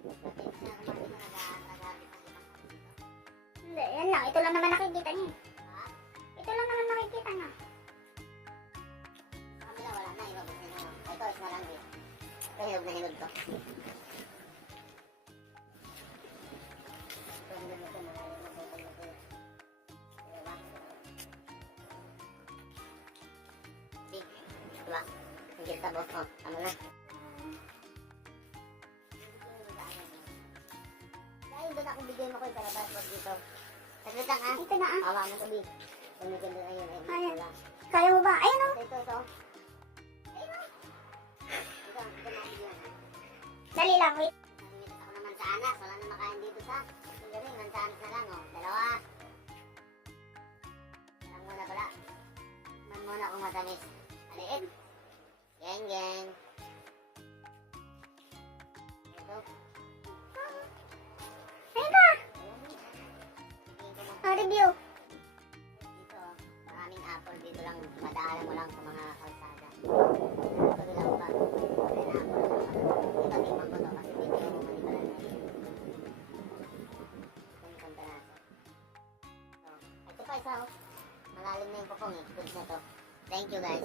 Hindi, yan lang. Ito lang naman nakikita niya. Ito lang naman nakikita niya. Kami na wala na, ilabot na yun. Ito, is na lang din. Ito, hinog na hinog to. Ito, hinog na ito, mga hinog na ito. Diba? Big. Diba? Ang gilta boss ko. Ano na? Dahil doon ako bigay mo ko yung kalabas. Wag dito. Saglit lang ah. Ito na ah. Awa mo sabi. Tumigil doon ayun. Ayan. Kaya mo ba? Ayun oh. Ito. Ayun oh. Ito na yun. Dali lang, wait. Namimitas ako ng mansanas. Wala na makain dito sa ring. Mansanas na lang oh. Dalawa. Lang muna pala. Man muna kung matamis. Aliit. Geng geng. Ito. Ayun ka. Ayun. Oh, review. Dito, maraming apple dito lang. Madaanan mo lang sa mga kalsada. Ito lang pa. Maraming apple. Ito, tingnan ko to kasi dito yung manikalan na yun. Ito yung pantanaso. Ito pa isa oh. Malalim na yung pupong eh. Goods na to. Thank you guys.